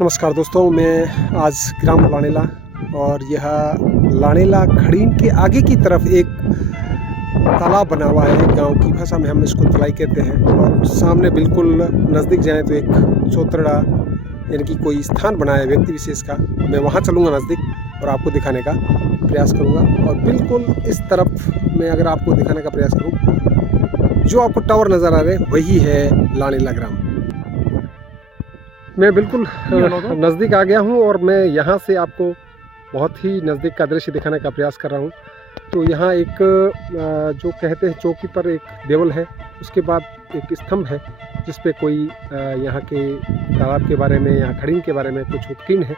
नमस्कार दोस्तों, मैं आज ग्राम लानेला और यह लानेला खड़ीन के आगे की तरफ एक तालाब बना हुआ है। गांव की भाषा में हम इसको तलाई कहते हैं। और सामने बिल्कुल नज़दीक जाएं तो एक चौतरा यानी कि कोई स्थान बना है व्यक्ति विशेष का। मैं वहां चलूँगा नज़दीक और आपको दिखाने का प्रयास करूँगा। और बिल्कुल इस तरफ मैं अगर आपको दिखाने का प्रयास करूँ, जो आपको टावर नज़र आ रहे हैं वही है लानेला ग्राम। मैं बिल्कुल नज़दीक आ गया हूँ और मैं यहाँ से आपको बहुत ही नज़दीक का दृश्य दिखाने का प्रयास कर रहा हूँ। तो यहाँ एक जो कहते हैं चौकी पर एक देवल है, उसके बाद एक स्तंभ है जिस पे कोई यहाँ के तालाब के बारे में या खड़ीन के बारे में कुछ उत्कीर्ण है।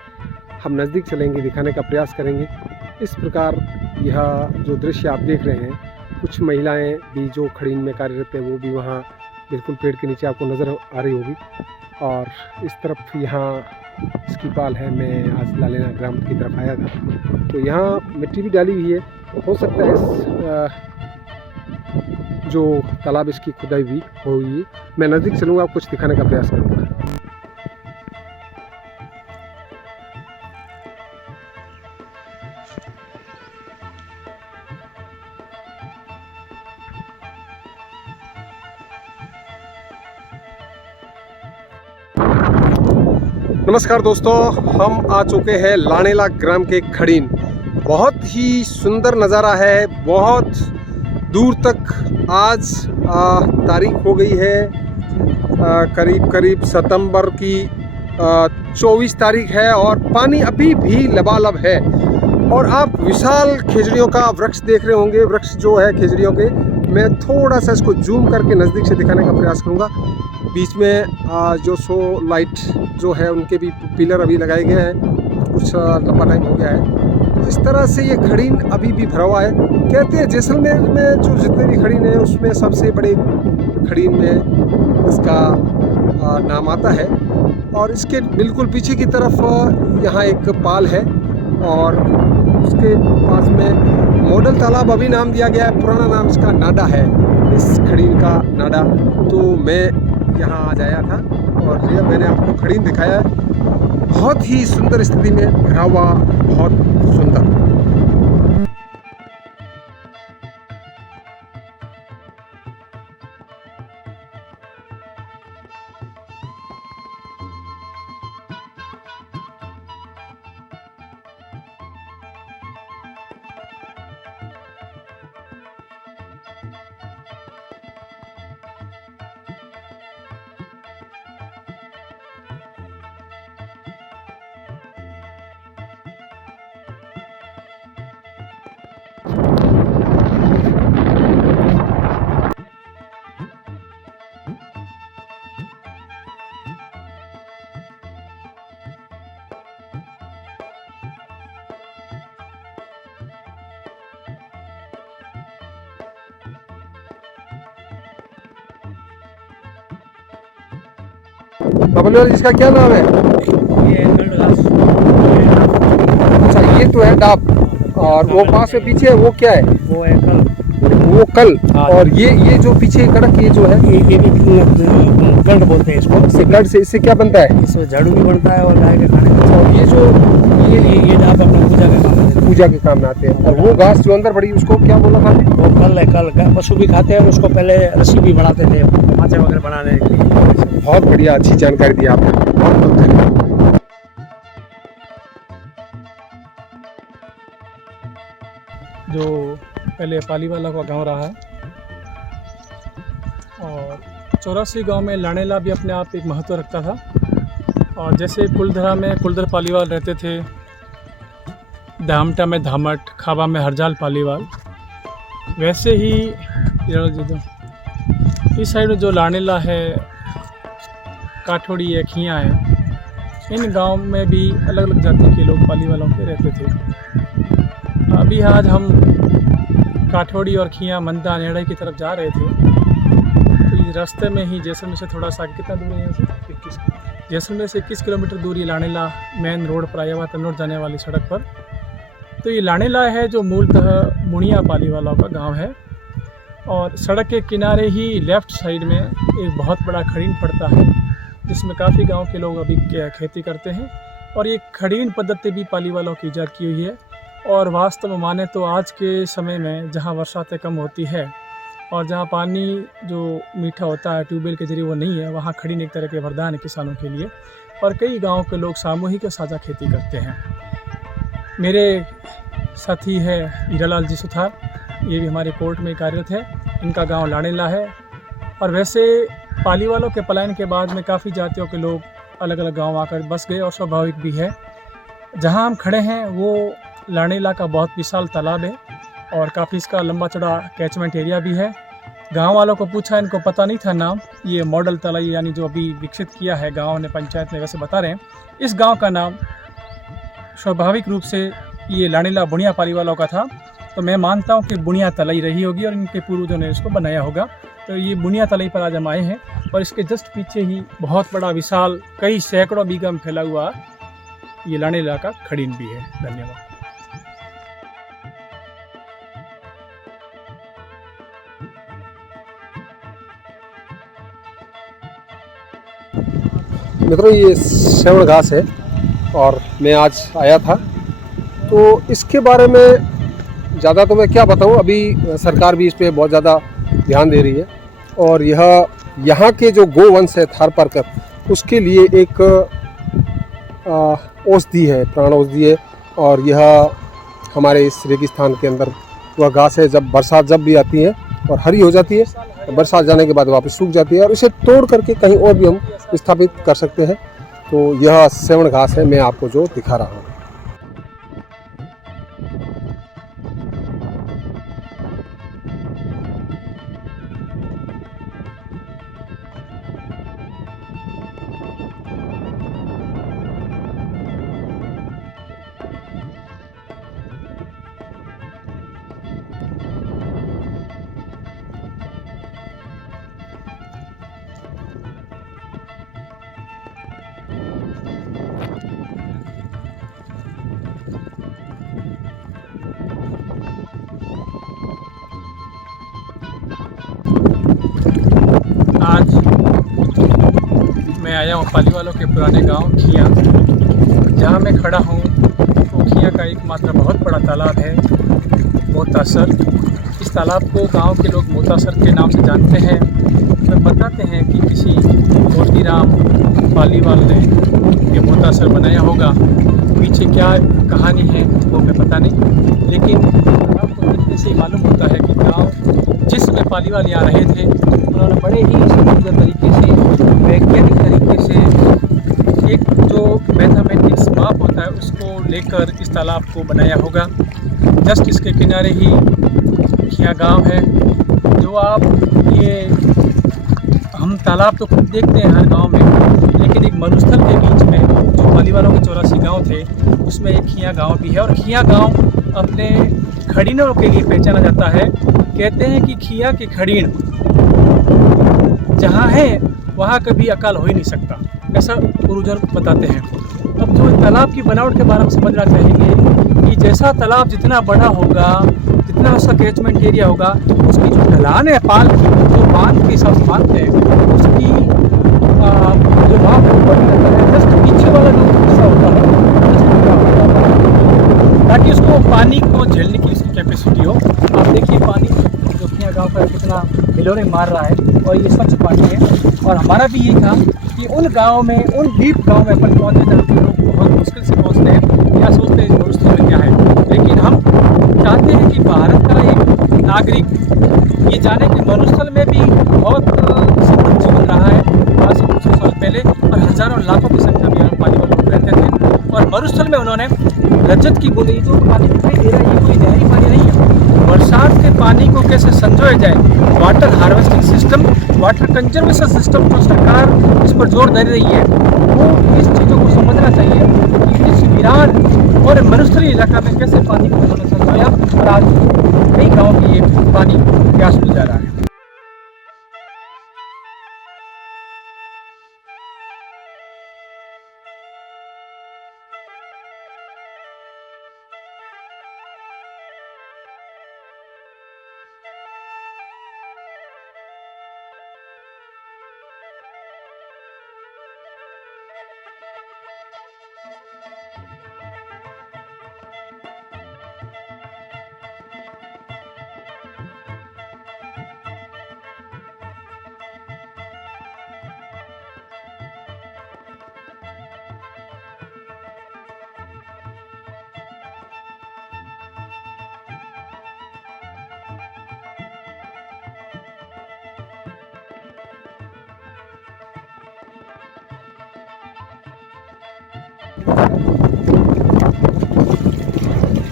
हम नज़दीक चलेंगे, दिखाने का प्रयास करेंगे। इस प्रकार यह जो दृश्य आप देख रहे हैं, कुछ महिलाएँ भी जो खड़ीन में कार्यरत हैं वो भी वहाँ बिल्कुल पेड़ के नीचे आपको नज़र आ रही होगी। और इस तरफ यहाँ इसकी पाल है। मैं आज लानेला ग्राम की तरफ आया था, तो यहाँ मिट्टी भी डाली हुई है। हो सकता है इस जो तालाब इसकी खुदाई भी हुई। मैं नज़दीक चलूँगा, कुछ दिखाने का प्रयास करूँगा। नमस्कार दोस्तों, हम आ चुके हैं लानेला ग्राम के खड़ीन। बहुत ही सुंदर नज़ारा है, बहुत दूर तक। आज तारीख हो गई है करीब सितंबर की 24 तारीख है और पानी अभी भी लबालब है। और आप विशाल खेजड़ियों का वृक्ष देख रहे होंगे। वृक्ष जो है खेजड़ियों के, मैं थोड़ा सा इसको जूम करके नज़दीक से दिखाने का प्रयास करूँगा। बीच में जो सो लाइट जो है उनके भी पिलर अभी लगाए गए हैं। कुछ लंबा टाइम हो गया है। तो इस तरह से ये खड़ीन अभी भी भरा हुआ है। कहते हैं जैसलमेर में जो जितने भी खड़ीन है उसमें सबसे बड़े खड़ीन में इसका नाम आता है। और इसके बिल्कुल पीछे की तरफ यहाँ एक पाल है और उसके पास में मॉडल तालाब अभी नाम दिया गया है। पुराना नाम इसका नाडा है, इस खड़ीन का नाडा। तो मैं यहाँ आज आया था और यह मैंने आपको खड़ीन दिखाया है। बहुत ही सुंदर स्थिति में भरा हुआ, बहुत सुंदर। बबलू, इसका क्या नाम है? ये अच्छा, ये तो है डाब। और वो पास में पीछे वो क्या है? वो है कल। वो कल। हाँ। और ये जो पीछे कड़क ये जो है, ये भी गंड बोलते हैं इसको। इससे गढ़ से इससे क्या बनता है? इसमें झाड़ू भी बनता है और गाय के खाने का। और ये जो ये डाब अपना पूजा के काम आते हैं। पूजा के काम में आते हैं। और वो घास जो अंदर पड़ी उसको क्या बोला था? वो कल है। कल पशु भी खाते हैं और उसको पहले रस्सी भी बनाते थे माचे वगैरह बनाने के लिए। बहुत बढ़िया, अच्छी जानकारी दी आपने, बहुत बहुत धन्यवाद। जो पहले पालीवाला का गांव रहा है और 84 गांव में लानेला भी अपने आप एक महत्व रखता था। और जैसे कुलधरा में कुलधर पालीवाल रहते थे, धामटा में धामट, खाबा में हरजाल पालीवाल, वैसे ही इस साइड में जो लानेला है, काठोड़ी है, खियाँ है, इन गांव में भी अलग अलग जाति के लोग पालीवालों के रहते थे। अभी आज हम काठोड़ी और खियाँ, मंदा, नेड़ा की तरफ जा रहे थे। तो इस रास्ते में ही जैसलमेर से थोड़ा सा कितना दूर है यहाँ से? 21। जैसलमेर से 21 किलोमीटर दूर ये लानेला मेन रोड पर आया हुआ, तन्नौर जाने वाली सड़क पर। तो ये लानेला है जो मूलतः मुनिया पालीवालों का गांव है। और सड़क के किनारे ही लेफ़्ट साइड में एक बहुत बड़ा खड़ीन पड़ता है जिसमें काफ़ी गांव के लोग अभी खेती करते हैं। और ये खड़ीन पद्धति भी पाली वालों की ईजाद की हुई है। और वास्तव में माने तो आज के समय में जहाँ वर्षातें कम होती है और जहाँ पानी जो मीठा होता है ट्यूबवेल के जरिए वो नहीं है, वहाँ खड़ीन एक तरह के वरदान है किसानों के लिए। और कई गाँव के लोग सामूहिक और साझा खेती करते हैं। मेरे साथी है हीरालाल जी सुथार, ये भी हमारे कोर्ट में कार्यरत है। इनका गांव लाड़ेला है। और वैसे पाली वालों के पलायन के बाद में काफ़ी जातियों के लोग अलग अलग गांव आकर बस गए और स्वाभाविक भी है। जहां हम खड़े हैं वो लाड़ेला का बहुत विशाल तालाब है और काफ़ी इसका लंबा चौड़ा कैचमेंट एरिया भी है। गांव वालों को पूछा, इनको पता नहीं था नाम। ये मॉडल तालाब यानी जो अभी विकसित किया है गाँव ने, पंचायत ने, वैसे बता रहे हैं। इस गाँव का नाम स्वाभाविक रूप से ये लाड़ेला बुनिया पाली वालों का था। तो मैं मानता हूँ कि बुनिया तलाई रही होगी और इनके पूर्वजों ने इसको बनाया होगा। तो ये बुनिया तलाई पर आज हम आए हैं और इसके जस्ट पीछे ही बहुत बड़ा विशाल कई सैकड़ों बीघा में फैला हुआ ये लाड़ेला का खड़ीन भी है। धन्यवाद। मित्रों, ये श्रवण घास है और मैं आज आया था, तो इसके बारे में ज़्यादा तो मैं क्या बताऊं। अभी सरकार भी इस पर बहुत ज़्यादा ध्यान दे रही है और यह यहाँ के जो गोवंश है थारपारकर, उसके लिए एक औषधि है, प्राण औषधि है। और यह हमारे इस रेगिस्तान के अंदर वह घास है, जब बरसात जब भी आती है और हरी हो जाती है, तो बरसात जाने के बाद वापस सूख जाती है और इसे तोड़ करके कहीं और भी हम स्थापित कर सकते हैं। तो यह श्रवण घास है, मैं आपको जो दिखा रहा हूँ। आज मैं आया हूँ पाली वालों के पुराने गांव खिया। जहाँ मैं खड़ा हूँ वो खिया का एकमात्र बहुत बड़ा तालाब है, मोतासर। इस तालाब को गांव के लोग मोतासर के नाम से जानते हैं। वे बताते हैं कि किसी मोतीराम पालीवाल ने ये मोतासर बनाया होगा। पीछे क्या कहानी है वो मैं पता नहीं, लेकिन तालाब को देखने से मालूम होता है कि गाँव जिसमें पालीवाल यहाँ रहे थे, उन्होंने बड़े ही सुंदर तरीके से, वैज्ञानिक तरीके से एक जो मैथमेटिक्स माप होता है उसको लेकर इस तालाब को बनाया होगा। जस्ट इसके किनारे ही खिया गांव है। जो आप ये हम तालाब तो खुद देखते हैं हर गांव में, लेकिन एक मरुस्थल के बीच में जो पाली वालों के 84 गांव थे उसमें एक खिया गांव भी है। और खिया गांव अपने खड़ीनों के लिए पहचाना जाता है। कहते हैं कि खिया की खड़ीन जहाँ है वहाँ कभी अकाल हो ही नहीं सकता, ऐसा पूर्वजन बताते हैं। अब जो तालाब की बनावट के बारे में समझना चाहेंगे कि जैसा तालाब जितना बड़ा होगा, जितना उसका कैचमेंट एरिया होगा, उसकी जो ढलान है पाल की, जो बांध के हिसाब से बांधते हैं, उसकी जो भाव है वो बढ़ जाता है। जस्ट पीछे वाला जो हिस्सा होता है ताकि उसको पानी को झेलने की उसकी कैपेसिटी हो। आप देखिए पानी जो खिया गाँव का कितना हिलोरे मार रहा है और ये स्वच्छ पानी है। और हमारा भी ये था कि उन गाँव में, उन डीप गाँव में अपन पहुँचे जहाँ पे लोग बहुत मुश्किल से पहुँचते हैं, क्या सोचते हैं मरुस्थल में क्या है। लेकिन हम चाहते हैं कि भारत का एक नागरिक ये जाने कि मरुस्थल में भी बहुत समृद्ध जीवन रहा है आज से कुछ 100 साल पहले, और हज़ारों लाखों की संख्या में यहाँ पाली वाले लोग रहते थे। और मरुस्थल में उन्होंने रजत की बूंदें, जो पानी दिखाई दे रहा है ये कोई नहरी पानी नहीं है, बरसात के पानी को कैसे संजोया जाए, water harvesting system, water conservation system जो सरकार इस पर जोर दे रही है, वो इस चीज़ों को समझना चाहिए कि इस वीरान और मरुस्थलीय इलाका में कैसे पानी को उन्होंने संजोया और आज कई गाँव की ये पानी प्यास बुझा रहा है।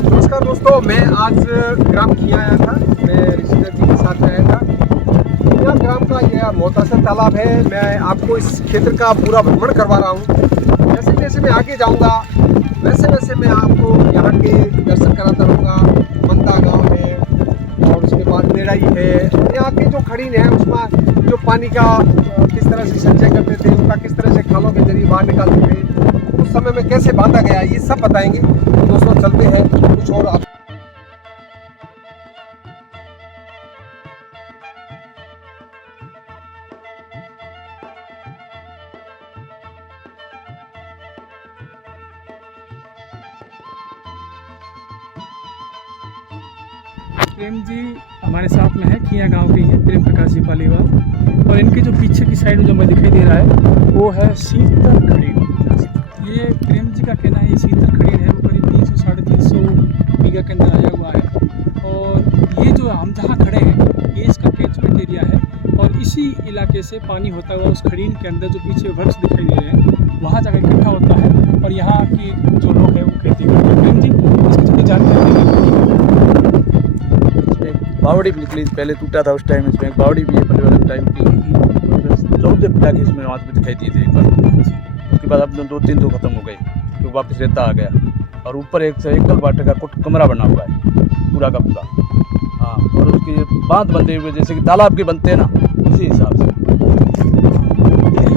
नमस्कार दोस्तों, मैं आज ग्राम खिया आया था। मैं ऋषिधर जी के साथ आया था। खिया ग्राम का यह मोहतासर तालाब है। मैं आपको इस क्षेत्र का पूरा भ्रमण करवा रहा हूँ। जैसे जैसे मैं आगे जाऊँगा वैसे वैसे मैं आपको यहाँ के दर्शन कराता रहूँगा। मंदा गांव है और उसके बाद नेड़ाई है। यहाँ के जो खड़ीन है उसमें जो पानी का किस तरह से संचय करते थे, उनका किस तरह से खालों के जरिए बाहर निकालते थे, उस समय में कैसे बांधा गया, ये सब बताएंगे। तो दोस्तों चलते हैं कुछ और आप प्रेम जी हमारे साथ में है, खिया गांव के ही है, प्रेम प्रकाश जी पालीवाल। और इनके जो पीछे की साइड में जो हमें दिखाई दे रहा है वो है शीतल खड़ीन। ये प्रेम जी का कहना है ये शीतल खड़ीन है, वो करीब 300-350 बीघा के अंदर आया हुआ है। और ये जो हम जहाँ खड़े हैं ये इसका कैचमेंट एरिया है और इसी इलाके से पानी होता हुआ उस खड़ीन के अंदर जो पीछे वृक्ष दिखाई दे रहे हैं वहाँ जाकर इकट्ठा होता है और यहाँ की जो लोग हैं वो खेती करते हैं। प्रेम जी इसकी थोड़ी जानकारी देंगे। बावड़ी भी निकली, पहले टूटा था उस टाइम। इसमें एक बावड़ी भी है पहले वाले टाइम की। 14 पिता के इसमें वहाँ पे दिखाई दिए थे एक बार। उसके बाद अब 2-3 तो खत्म हो गए तो वापस रेता आ गया। और ऊपर एक से एकल बाटे का कुछ कमरा बना हुआ है पूरा का पूरा। हाँ, और उसके बांध बंधे हुए जैसे कि तालाब के बनते हैं ना, उसी हिसाब से।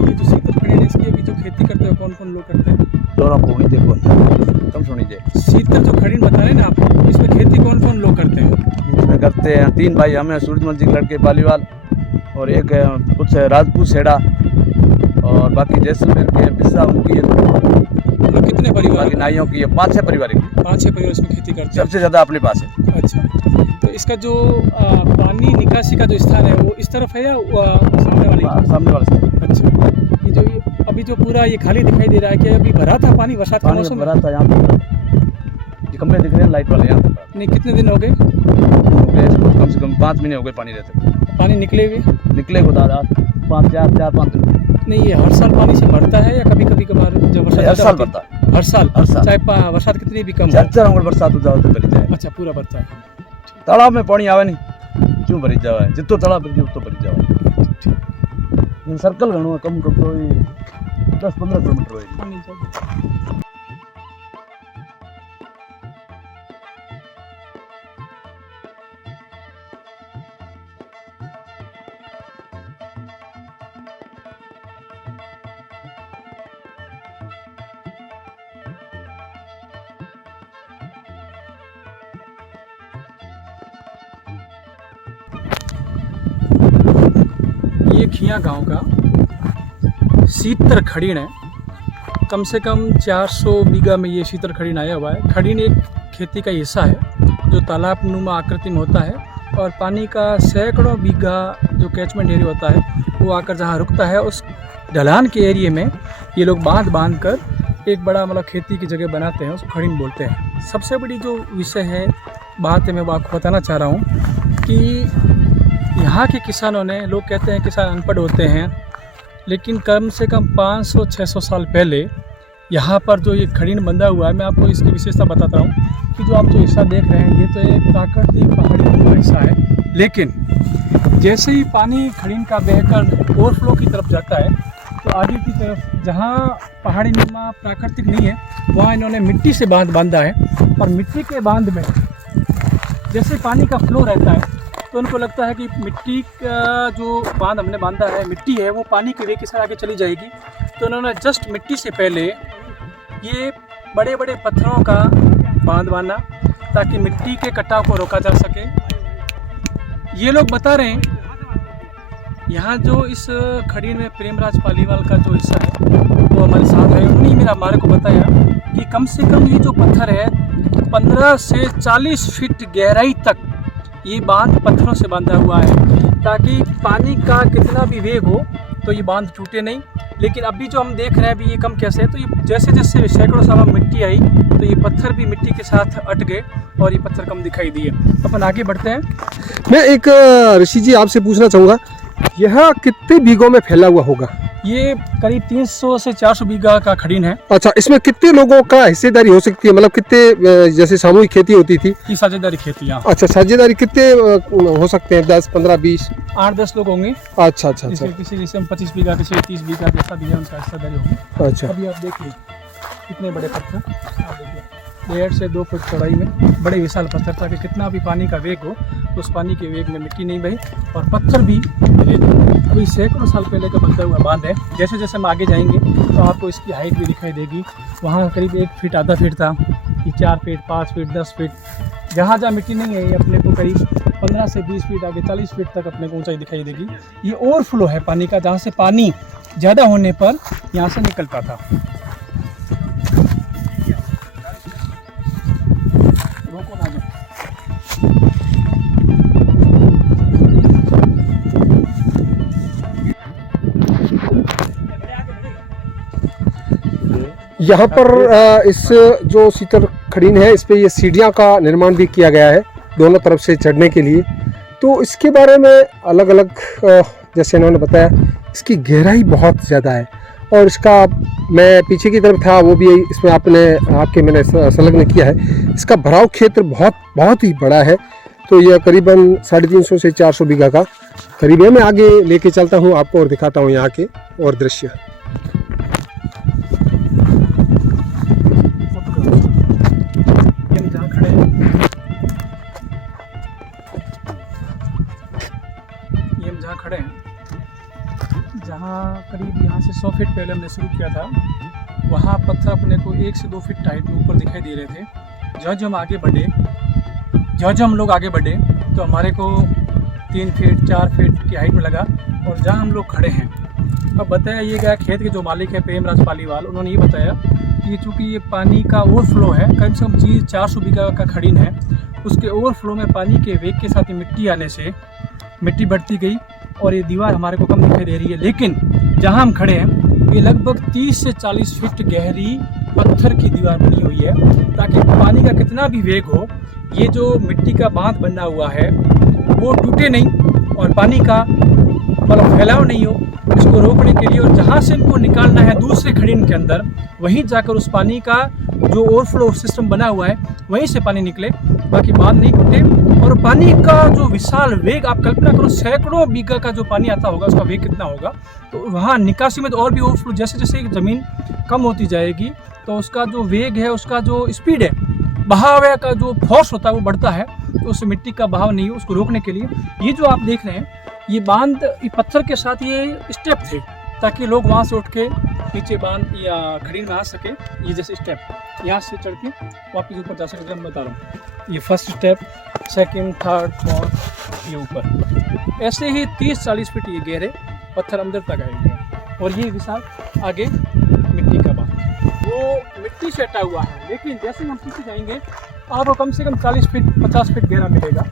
ये जो शीतल खड़ीन है इसकी अभी जो खेती करते हैं कौन कौन लोग करते हैं? दौरा पौनी देखो कम सुनी जाए। शीतल जो खड़ीन बता रहे हैं ना आप, इसमें खेती कौन कौन लोग करते हैं? इसमें करते हैं 3 भाई हमें, सूरजमल जी के लड़के पालीवाल, और एक कुछ राजपूत सेड़ा, और बाकी जैसलमेर के बिस्सा उनकी है। मतलब कितने परिवार? बाकी नाइयों की है 5-6 परिवार की। 5-6 परिवार इसमें खेती करते हैं। सबसे ज़्यादा अपने पास है। अच्छा, तो इसका जो पानी निकासी का जो स्थान है वो इस तरफ है या सामने वाली? सामने वाला से। अच्छा, ये अभी जो पूरा ये खाली दिखाई दे रहा है, क्या अभी भरा था पानी बरसात के पानी मौसम में? भरा था यहाँ पे। ये खंभे दिख रहे हैं लाइट वाले यहाँ पे। नहीं, कितने दिन हो गए? इसको कम से कम 5 महीने हो गए पानी रहते। पानी निकले हुए निकले को दादा 4-5 दिन। नहीं, ये हर साल पानी से भरता है या कभी कभी कभार जब बरसात हर ज़्यादा साल होती है? भरता है। हर साल हर साल। चाहे बरसात कितनी भी कम हो। चार अंगड़ बरसात हो जाओ तो भरी जाए। अच्छा, पूरा भरता है। तालाब में पानी आवे नहीं, क्यों भरी जावा है? जितो तालाब भरी उतो भरी जावा। सर्कल घणो कम तो 10-15 किलोमीटर होएगी। पानी जब ये खिया गांव का शीतल खड़ीन है। कम से कम 400 बीघा में ये शीतल खड़ीन आया हुआ है। खड़ीन एक खेती का हिस्सा है जो तालाब नुमा आकृति में होता है और पानी का सैकड़ों बीघा जो कैचमेंट एरिया होता है वो आकर जहाँ रुकता है उस ढलान के एरिए में ये लोग बांध कर एक बड़ा मतलब खेती की जगह बनाते हैं, उसको खड़ीन बोलते हैं। सबसे बड़ी जो विषय है बात है मैं वो आपको बताना चाह रहा हूँ कि यहाँ के किसानों ने, लोग कहते हैं किसान अनपढ़ होते हैं, लेकिन कम से कम 500-600 साल पहले यहाँ पर जो ये खड़ीन बंधा हुआ है, मैं आपको इसकी विशेषता बताता हूँ कि जो आप जो हिस्सा देख रहे हैं ये तो एक प्राकृतिक पहाड़ी का हिस्सा है। लेकिन जैसे ही पानी खड़ीन का बहकर ओवरफ्लो की तरफ जाता है तो आगे की तरफ जहाँ पहाड़ी नुमा प्राकृतिक नहीं है वहाँ इन्होंने मिट्टी से बांधा है और मिट्टी के बांध में जैसे पानी का फ्लो रहता है तो उनको लगता है कि मिट्टी का जो बांध हमने बांधा है, मिट्टी है वो पानी की वे के साथ आगे चली जाएगी। तो उन्होंने जस्ट मिट्टी से पहले ये बड़े बड़े पत्थरों का बांध बांधा ताकि मिट्टी के कटाव को रोका जा सके। ये लोग बता रहे हैं यहाँ जो इस खड़ीन में प्रेमराज पालीवाल का जो हिस्सा है वो हमारे साथ है, उन्होंने मेरा हमारे को बताया कम से कम ये जो पत्थर है 15 से 40 फीट गहराई तक ये बांध पत्थरों से बांधा हुआ है, ताकि पानी का कितना भी वेग हो तो ये बांध टूटे नहीं। लेकिन अभी जो हम देख रहे हैं अभी ये कम कैसे है, तो ये जैसे जैसे सैकड़ों साल में मिट्टी आई तो ये पत्थर भी मिट्टी के साथ अट गए और ये पत्थर कम दिखाई दिए। अपन आगे बढ़ते हैं। मैं एक ऋषि जी आपसे पूछना चाहूँगा, यह कितने बीघों में फैला हुआ होगा? ये करीब 300 से 400 बीघा का खड़ीन है। अच्छा, इसमें कितने लोगों का हिस्सेदारी हो सकती है? मतलब कितने, जैसे सामूहिक खेती होती थी? की साझेदारी खेती यहाँ। अच्छा, साझेदारी कितने हो सकते हैं? 10, 15, 20? 8-10 लोग होंगे। अच्छा अच्छा अच्छा। जिसमें किसी किसी में 25 बीघा, किसी 30 बीघा जैसा भी है उनका हिस्सेदारी होगी। अच्छा, अभी आप देखिए कितने बड़े पत्थर, आप देखिए 1.5 से 2 फुट चौड़ाई में बड़े विशाल पत्थर, ताकि कितना भी पानी का वेग हो तो उस पानी के वेग में मिट्टी नहीं बहे और पत्थर भी हिले नहीं। अभी सैकड़ों साल पहले का बनता हुआ बांध है। जैसे जैसे हम आगे जाएंगे तो आपको इसकी हाइट भी दिखाई देगी। वहाँ करीब 1 फीट आधा फीट था, ये 4 फीट 5 फीट 10 फीट। जहाँ जहाँ मिट्टी नहीं है ये अपने को करीब 15 से 20 फीट आगे 40 फीट तक अपने को ऊंचाई दिखाई देगी। ये ओवरफ्लो है पानी का, जहाँ से पानी ज़्यादा होने पर यहाँ से निकलता था। यहाँ पर इस जो शीतल खड़ीन है इस पे ये सीढ़ियाँ का निर्माण भी किया गया है दोनों तरफ से चढ़ने के लिए। तो इसके बारे में अलग अलग, जैसे इन्होंने बताया, इसकी गहराई बहुत ज़्यादा है और इसका, मैं पीछे की तरफ था वो भी इसमें मैंने संलग्न किया है। इसका भराव क्षेत्र बहुत ही बड़ा है। तो यह करीबन 350 से 400 बीघा का करीब है। मैं आगे लेके चलता हूँ आपको और दिखाता हूँ यहाँ के और दृश्य। जहाँ खड़े हैं, जहाँ करीब यहाँ से 100 फीट पहले हमने शुरू किया था, वहाँ पत्थर अपने को 1 से 2 फीट हाइट में ऊपर दिखाई दे रहे थे। जो हम आगे बढ़े, जो हम लोग आगे बढ़े तो हमारे को 3 फीट 4 फीट की हाइट में लगा। और जहाँ हम लोग खड़े हैं, अब बताया ये गया, खेत के जो मालिक है प्रेमराज पालीवाल, उन्होंने ये बताया कि चूँकि ये पानी का ओवरफ्लो है, कम से कम 400 बीघा का खड़ीन है, उसके ओवरफ्लो में पानी के वेग के साथ मिट्टी आने से मिट्टी बढ़ती गई और ये दीवार हमारे को कम दिखाई दे रही है। लेकिन जहाँ हम खड़े हैं ये लगभग 30 से 40 फीट गहरी पत्थर की दीवार बनी हुई है, ताकि पानी का कितना भी वेग हो, ये जो मिट्टी का बांध बना हुआ है वो टूटे नहीं और पानी का मतलब फैलाव नहीं हो। इसको रोकने के लिए और जहाँ से इनको निकालना है दूसरे खड़ीन के अंदर, वहीं जाकर उस पानी का जो ओवरफ्लो सिस्टम बना हुआ है वहीं से पानी निकले, बाकी बांध नहीं टूटे। और पानी का जो विशाल वेग, आप कल्पना करो सैकड़ों बीघा का जो पानी आता होगा उसका वेग कितना होगा। तो वहाँ निकासी में तो और भी ओवरफ्लो, जैसे जैसे ज़मीन कम होती जाएगी तो उसका जो वेग है, उसका जो स्पीड है, बहाव का जो फोर्स होता है वो बढ़ता है। तो उससे मिट्टी का बहाव नहीं हो, उसको रोकने के लिए ये जो आप देख रहे हैं ये बांध, ये पत्थर के साथ ये स्टेप थे, ताकि लोग वहाँ से उठ के नीचे बांध या खड़ीन में आ सके। ये जैसे स्टेप यहाँ से चढ़ के वापस ऊपर जा सके, मैं बता रहा हूँ। ये first step, second, third, fourth, ये ऊपर ऐसे ही 30-40 फीट ये गहरे पत्थर अंदर तक आएंगे। और ये विशाल आगे मिट्टी का बांध, वो मिट्टी से हटा हुआ है, लेकिन जैसे हम पीछे जाएंगे आपको कम से कम 40 फीट 50 फीट गहरा मिलेगा।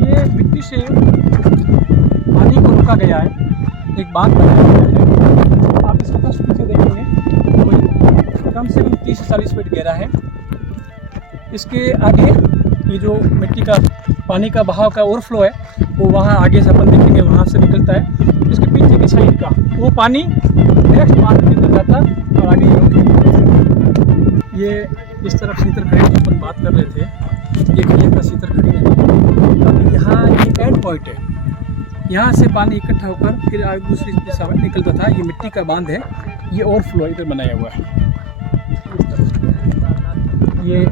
ये मिट्टी से पानी को रोका गया है, एक बांध बनाया गया है। आप इसके पास पीछे देखेंगे कोई कम से कम 30 से 40 फीट गहरा है। इसके आगे ये जो मिट्टी का पानी का बहाव का ओवरफ्लो है वो वहाँ आगे से अपन देखेंगे, वहाँ से निकलता है। इसके पीछे की साइड का वो पानी नेक्स्ट बांध के अंदर जाता और आगे ये इस तरफ शीतल खड़ीन की अपन बात कर रहे थे, ये खड़ीन का शीतल खड़ीन है। अब यहाँ ये एंड पॉइंट है, यहाँ से पानी इकट्ठा होकर फिर आगे दूसरी दिशा में निकलता था। ये मिट्टी का बांध है, ये ओवरफ्लो इधर बनाया हुआ है। ये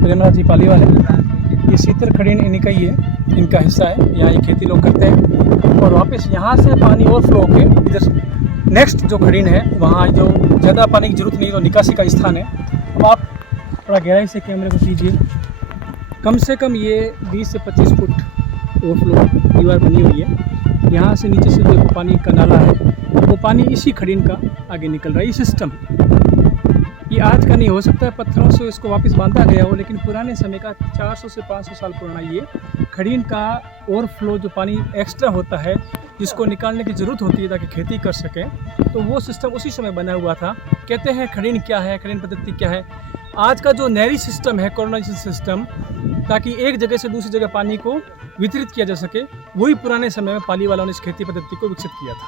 प्रेमराज जी पालीवाल है, ये शीतल खड़ीन इन्हीं का ही है, इनका हिस्सा है। यहाँ ये खेती लोग करते हैं और वापस यहाँ से पानी ओवरफ्लो होके इधर नेक्स्ट जो खड़ीन है वहाँ जो ज़्यादा पानी की जरूरत नहीं, तो निकासी का स्थान है। अब आप थोड़ा गहराई से कैमरे को कीजिए, कम से कम ये 20 से 25 फुट ओवरफ्लो दीवार बनी हुई है। यहाँ से नीचे से देखो पानी का नाला है, वो पानी इसी खड़ीन का आगे निकल रहा है। ये सिस्टम ये आज का नहीं हो सकता है, पत्थरों से इसको वापस बांधा गया हो, लेकिन पुराने समय का 400 से 500 साल पुराना ये खड़ीन का ओवरफ्लो जो पानी एक्स्ट्रा होता है जिसको निकालने की ज़रूरत होती है ताकि खेती कर सकें, तो वो सिस्टम उसी समय बना हुआ था। कहते हैं खड़ीन क्या है, खड़ीन पद्धति क्या है। आज का जो नहरी सिस्टम है, कोरोनाइजेशन सिस्टम, ताकि एक जगह से दूसरी जगह पानी को वितरित किया जा सके, वही पुराने समय में पाली वालों ने इस खेती पद्धति को विकसित किया था।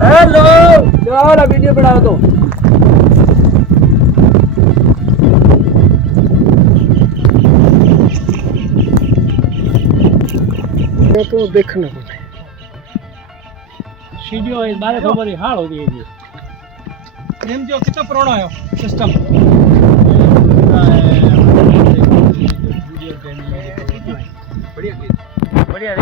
हेलो यार, वीडियो बना दो। तो देखना सीढ़ियों इस बारे खबर हाल हो गई है। प्रेम जो कितना पुराना है सिस्टम? बढ़िया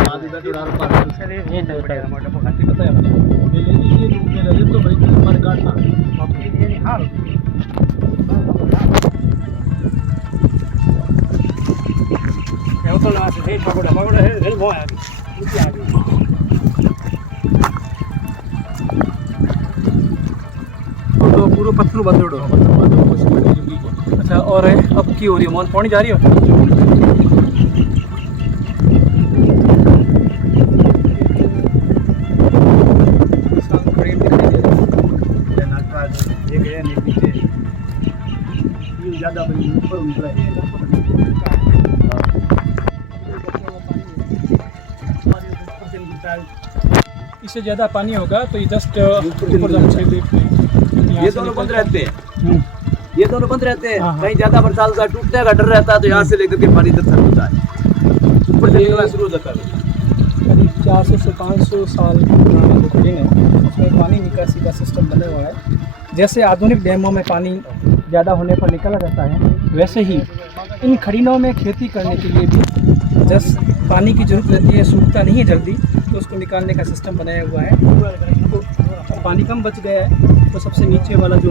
तो पूरा पत्थर बंदोड़ो। अच्छा, और अब की हो रही है? मौन पानी जा रही हो? इससे ज़्यादा पानी होगा तो ये जस्ट ऊपर जाना चाहिए। ये दोनों बंद रहते हैं, ये दोनों बंद रहते हैं। हाँ। कहीं ज्यादा बरसात का टूटने का डर रहता है तो यहाँ से लेकर के पानी इधर तक होता है, ऊपर से निकलना शुरू हो जाता है। करीब 400 से 500 साल पुराना जो खड़ीन है उसमें पानी निकासी का सिस्टम बना हुआ है। जैसे आधुनिक डैमों में पानी ज़्यादा होने पर निकाला जाता है, वैसे ही इन खड़ीनों में खेती करने के लिए भी जस्ट पानी की ज़रूरत रहती है, सूखता नहीं है जल्दी, तो उसको निकालने का सिस्टम बनाया हुआ है। तो पानी कम बच गया है तो सबसे नीचे वाला जो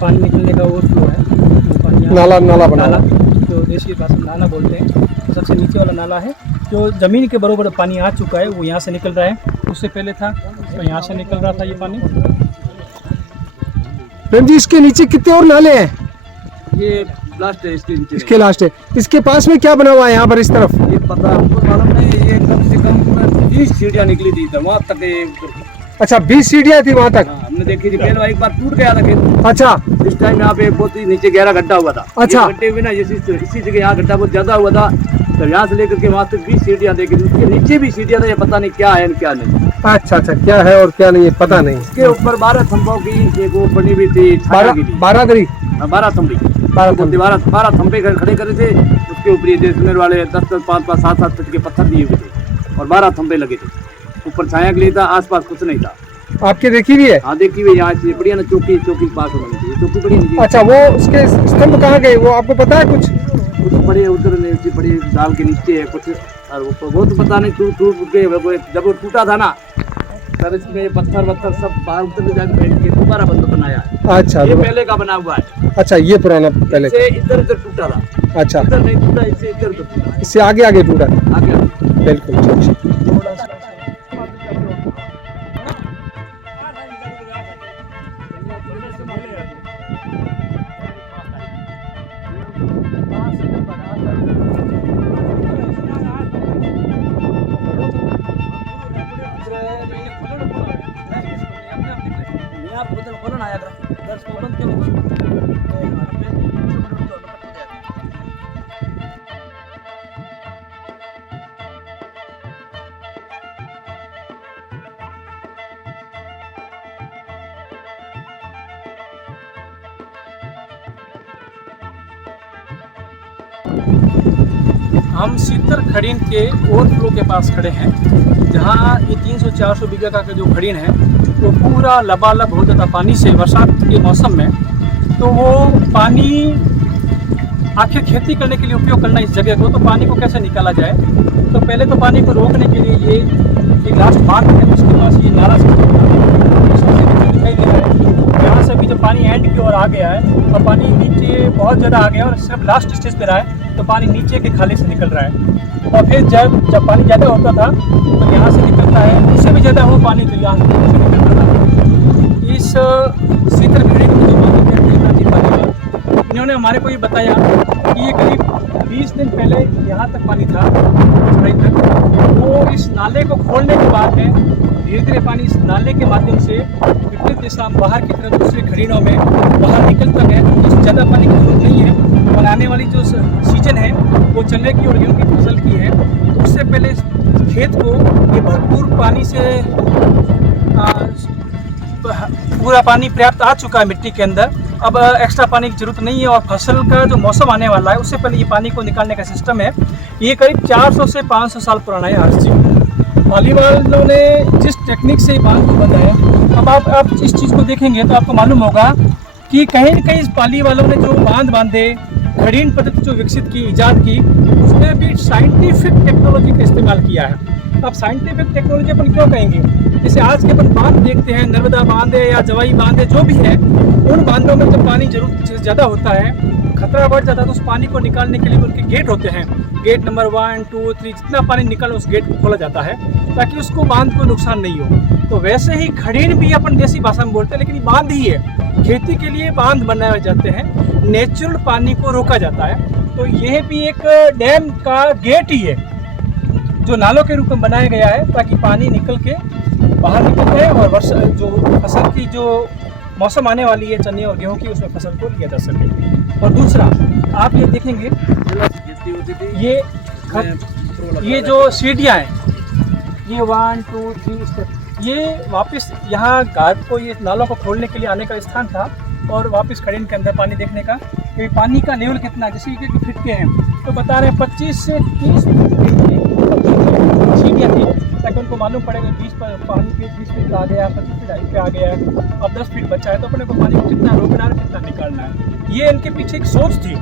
पानी निकलने का ओवरफ्लो है वो पानी नाला बना नाला, जो देसी भाषा में नाला बोलते हैं, तो सबसे नीचे वाला नाला है जो ज़मीन के बराबर पानी आ चुका है, वो यहाँ से निकल रहा है। उससे पहले था तो यहाँ से निकल रहा था ये पानी। प्रेम जी, इसके नीचे कितने और नाले हैं? ये लास्ट है इसके नीचे। इसके लास्ट है। इसके पास में क्या बना हुआ है यहाँ पर इस तरफ? ये पता हमको मालूम नहीं, ये कम से कम 20 सीढ़ियाँ निकली थी तो वहाँ तक ये अच्छा, 20 सीढ़ियाँ थी वहाँ तक? हाँ, हमने देखी थी। पहले एक बार टूट गया था खेत। अच्छा, इस टाइम यहाँ पे बहुत ही नीचे गहरा गड्ढा हुआ था। अच्छा। ये गड्ढे में ना इसी जगह यहाँ गड्ढा बहुत ज्यादा हुआ था, तो यहाँ से लेकर के वहाँ तक 20 सीढ़ियाँ देखी थी। उसके नीचे भी सीढ़ियाँ था, ये पता नहीं क्या है क्या नहीं। अच्छा, क्या है और क्या नहीं है पता नहीं। इसके ऊपर 12 खंभों की एक वो बनी हुई थी, 12 दरी, 12 खंभे, 12 खंभे खड़े करे थे। उसके ऊपर ये जैसलमेर वाले 10-10, 5-5, 7-7 फीट के पत्थर दिए हुए थे और 12 खंभे लगे थे। ऊपर छाया के लिए था, आसपास कुछ नहीं था। आपके देखी भी है? हाँ, देखी हुई। यहाँ से बढ़िया ना चौकी पास में बनी थी, चौकी बड़ी नहीं। अच्छा, वो उसके स्तंभ कहाँ गए वो आपको पता है कुछ? कुछ बड़े उधर नीचे, बड़े दाल के नीचे है कुछ, और वो तो पता नहीं टूट के जब वो टूटा था ना, तब इसमें पत्थर सब बाहर उधर जाकर फेंक के दोबारा बंद बनाया है। अच्छा, ये पहले का बना हुआ है। अच्छा, ये पुराना पहले से इधर टूटा था। अच्छा, इधर नहीं टूटा, इससे इधर टूटा, इससे आगे टूटा। आगे। बिल्कुल ठीक। हम सीतर खड़ीन के ओवरफ्लो के पास खड़े हैं, जहाँ ये 300-400 बीघा का जो खड़ीन है वो पूरा लबालब हो जाता पानी से बरसात के मौसम में। तो वो पानी आखिर खेती करने के लिए उपयोग करना इस जगह को, तो पानी को कैसे निकाला जाए? तो पहले तो पानी को रोकने के लिए ये एक लास्ट बांध है, उसके पास ये नाला से पानी एंड की ओर आ गया है और पानी नीचे बहुत ज़्यादा आ गया है और सिर्फ लास्ट स्टेज पे रहा है, तो पानी नीचे के खाले से निकल रहा है। और फिर जब पानी ज़्यादा होता था तो यहाँ से निकलता है, उससे भी ज़्यादा हो पानी तो यहाँ से निकल रहा है। इस शीतल घड़ी में जो पानी कहते हैं प्राचीन पानी, इन्होंने हमारे को ये बताया कि ये करीब 20 दिन पहले यहाँ तक पानी था, कुछ घड़ी तक। वो इस नाले को खोलने के बाद में धीरे धीरे पानी इस नाले के माध्यम से विपरीत दिशा बाहर की तरफ दूसरे खड़ीनों में बाहर निकलता है, तो ज़्यादा पानी की जरूरत नहीं है। और आने वाली जो सीजन है वो चने की और गेहूँ की फसल की है, तो उससे पहले खेत को ये भरपूर पानी से पूरा पानी पर्याप्त आ चुका है मिट्टी के अंदर। अब एक्स्ट्रा पानी की जरूरत नहीं है और फसल का जो मौसम आने वाला है उससे पहले ये पानी को निकालने का सिस्टम है। ये करीब 400 से 500 साल पुराना है आज से। पाली वालों ने जिस टेक्निक से बांध को बनाया, अब आप इस चीज़ को देखेंगे तो आपको मालूम होगा कि कहीं न कहीं इस पाली वालों ने जो बांध बांधे, खड़ीन पद्धति जो विकसित की, ईजाद की, उसमें भी साइंटिफिक टेक्नोलॉजी का इस्तेमाल किया है। अब साइंटिफिक टेक्नोलॉजी अपन क्यों कहेंगे? जैसे आज के अपन बांध देखते हैं, नर्मदा बांध है या जवाई बांध है, जो भी है, उन बांधों में जब पानी जरूर ज़्यादा होता है, खतरा बढ़ जाता है, तो उस पानी को निकालने के लिए उनके गेट होते हैं। गेट नंबर 1, 2, 3 जितना पानी निकले उस गेट को खोला जाता है ताकि उसको बांध को नुकसान नहीं हो। तो वैसे ही खड़ीन भी अपन देसी भाषा में बोलते हैं, लेकिन बांध ही है। खेती के लिए बांध बनाए जाते हैं, नेचुरल पानी को रोका जाता है। तो यह भी एक डैम का गेट ही है जो नालों के रूप में बनाया गया है ताकि पानी निकल के बाहर निकल जाए और वर्षा जो फसल की जो मौसम आने वाली है चने और गेहूं की, उसमें फसल को लिया जा सके। और दूसरा आप ये देखेंगे, ये जो सीढ़ियाँ हैं, ये 1, 2, 3 स्टेप, ये वापस यहाँ घाट को, ये नालों को खोलने के लिए आने का स्थान था और वापस खड़ीन के अंदर पानी देखने का कि पानी का लेवल कितना, जैसे कि फिट के हैं तो बता रहे हैं 25 से 30 सीढ़ियाँ थी ताकि उनको मालूम पड़ेगा 20 पर पानी के 20 फीट आ गया, 25 फीट हाइट पे आ गया है, अब 10 फीट बचा है तो अपने को पानी को कितना रोकना है, कितना निकालना है। ये इनके पीछे एक सोच थी।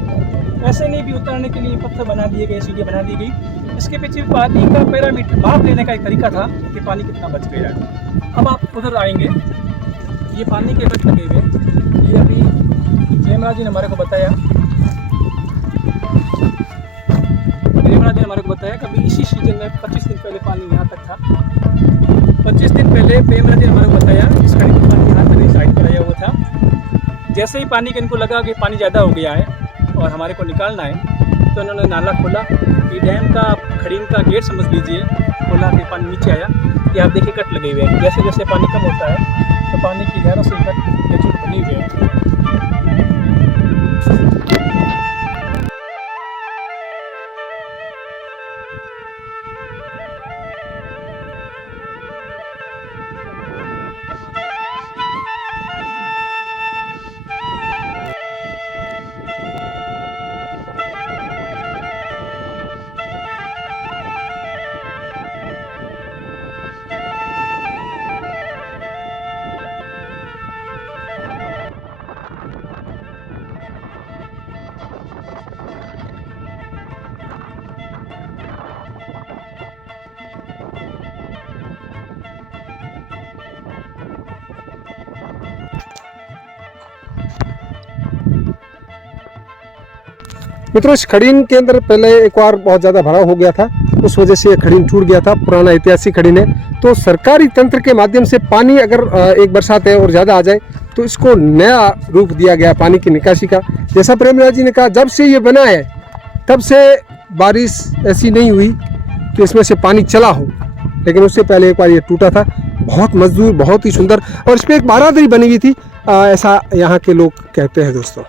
ऐसे नहीं भी उतारने के लिए पत्थर बना दिए गए, सीढ़ियाँ बना दी गई, इसके पीछे पानी का पैरामीटर माप लेने का एक तरीका था कि पानी कितना बच गया है। अब आप उधर आएंगे, ये पानी के बच लगे हुए, ये अभी जयमराज जी ने हमारे को बताया, कभी इसी सीजन में 25 दिन पहले पानी यहाँ तक था। 25 दिन पहले प्रेमराज जी ने हमारे को बताया इस खड़ी में पानी यहाँ तक साइड पर आया हुआ था। जैसे ही पानी के इनको लगा कि पानी ज़्यादा हो गया है और हमारे को निकालना है, तो इन्होंने नाला खोला। ये डैम का खड़ीन का गेट समझ लीजिए, खोला कि पानी नीचे आया। ये आप देखिए कट लगे हुए हैं, जैसे जैसे पानी कम होता है तो पानी की लहरों से कट नेचुरल बने हुए हैं। मित्रों, इस खड़ीन के अंदर पहले एक बार बहुत ज़्यादा भराव हो गया था, उस वजह से ये खड़ीन टूट गया था। पुराना ऐतिहासिक खड़ीन है। तो सरकारी तंत्र के माध्यम से पानी अगर एक बरसात है और ज़्यादा आ जाए तो इसको नया रूप दिया गया पानी की निकासी का। जैसा प्रेमराज जी ने कहा, जब से ये बना है तब से बारिश ऐसी नहीं हुई कि इसमें से पानी चला हो, लेकिन उससे पहले एक बार ये टूटा था। बहुत मजदूर, बहुत ही सुंदर, और इस पर एक बारादरी बनी हुई थी, ऐसा यहाँ के लोग कहते हैं। दोस्तों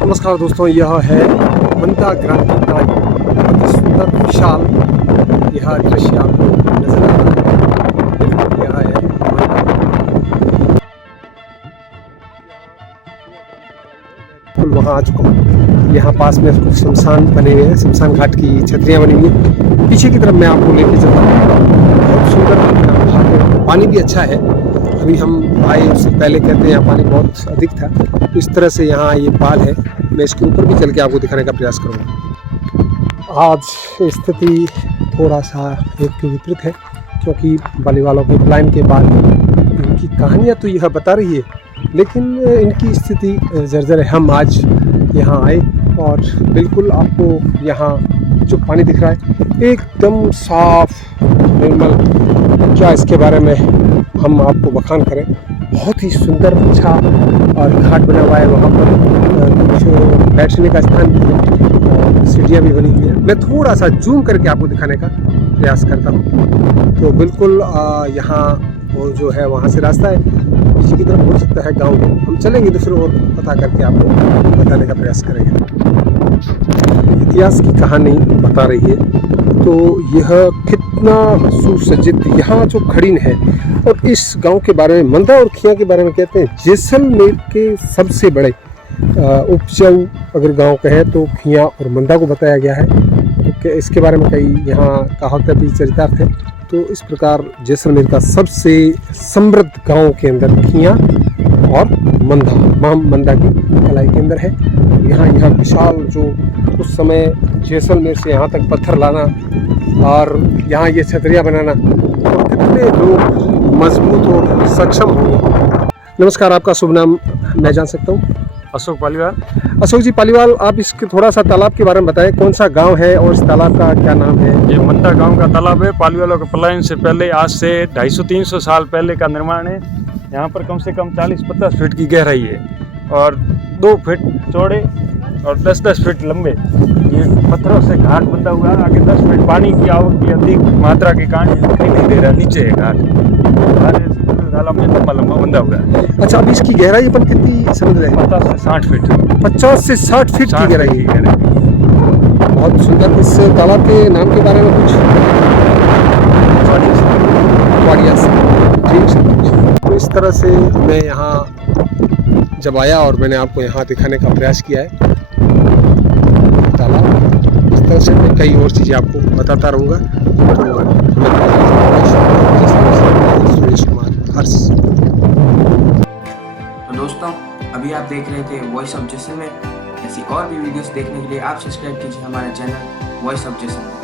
नमस्कार दोस्तों, यह है मंदा क्रांति का बहुत सुंदर विशाल यह दृश्य आपको नजर आ रहा है। बिल्कुल वहाँ आ चुका हूँ। यहाँ पास में कुछ शमशान बने हुए हैं, शमशान घाट की छतरियाँ बनी हुई हैं। पीछे की तरफ मैं आपको लेके चलता हूँ। बहुत सुंदर, पानी भी अच्छा है। अभी हम आए उससे पहले कहते हैं यहाँ पानी बहुत अधिक था। तो इस तरह से यहाँ ये पाल है, मैं इसके ऊपर भी चल के आपको दिखाने का प्रयास करूँगा। आज स्थिति थोड़ा सा एक विपरीत है, क्योंकि बाली वालों के पलायन के बाद उनकी कहानियाँ तो यह बता रही है लेकिन इनकी स्थिति जर्जर है। हम आज यहाँ आए और बिल्कुल आपको यहाँ जो पानी दिख रहा है एकदम साफ निर्मल, क्या इसके बारे में हम आपको बखान करें। बहुत ही सुंदर अच्छा और घाट बना हुआ है, वहाँ पर कुछ बैठने का स्थान भी है, सीढ़ियाँ भी बनी हुई है। मैं थोड़ा सा जूम करके आपको दिखाने का प्रयास करता हूँ। तो बिल्कुल यहाँ वो जो है वहाँ से रास्ता है, पीछे की तरफ हो सकता है गांव में। हम चलेंगे तो फिर और पता करके आपको बताने का प्रयास करेंगे। इतिहास की कहानी बता रही है तो यह कितना सुसज्जित यहाँ जो खड़ीन है। और इस गांव के बारे में, मंदा और खिया के बारे में कहते हैं जैसलमेर के सबसे बड़े उपजाऊ अगर गांव कहें तो खिया और मंदा को बताया गया है। तो इसके बारे में कई यहाँ कहावतें भी चरितार्थ है। तो इस प्रकार जैसलमेर का सबसे समृद्ध गांव के अंदर खिया और मंदा की कलाई के अंदर है। यहाँ विशाल जो उस समय जैसलमेर से यहाँ तक पत्थर लाना और यहाँ ये छतरियाँ बनाना, तो कितने लोग मजबूत और सक्षम होंगे। नमस्कार, आपका शुभ नाम मैं जान सकता हूँ? अशोक पालीवाल। अशोक जी पालीवाल, आप इसके थोड़ा सा तालाब के बारे में बताएं, कौन सा गांव है और इस तालाब का क्या नाम है? ये मंदा गांव का तालाब है। पालीवालों के पलायन से पहले, आज से 250-300 साल पहले का निर्माण है। यहाँ पर कम से कम 40-50 फीट की गहराई है और 2 फीट चौड़े और 10-10 फीट लंबे ये पत्थरों से घाट बंधा हुआ है। आगे 10 फीट पानी की आवक की अधिक मात्रा के कारण दिखाई नहीं दे रहा, नीचे है घाट में लंबा लंबा बंधा हुआ है। अच्छा, अब इसकी गहराई अपन कितनी समझ रहे हैं? 50 से 60 फीट 50 से 60 फीट की गहराई है। बहुत सुंदर। इस तालाब के नाम के बारे में कुछ? ठीक है। तो इस तरह से मैं यहाँ जब आया और मैंने आपको यहाँ दिखाने का प्रयास किया है तालाब, इस तरह से मैं कई और चीज़ें आपको बताता रहूँगा। तो दोस्तों, अभी आप देख रहे थे वॉइस ऑफ जैसलमेर। ऐसी और भी वीडियोस देखने के लिए आप सब्सक्राइब कीजिए हमारे चैनल वॉइस ऑफ जैसलमेर।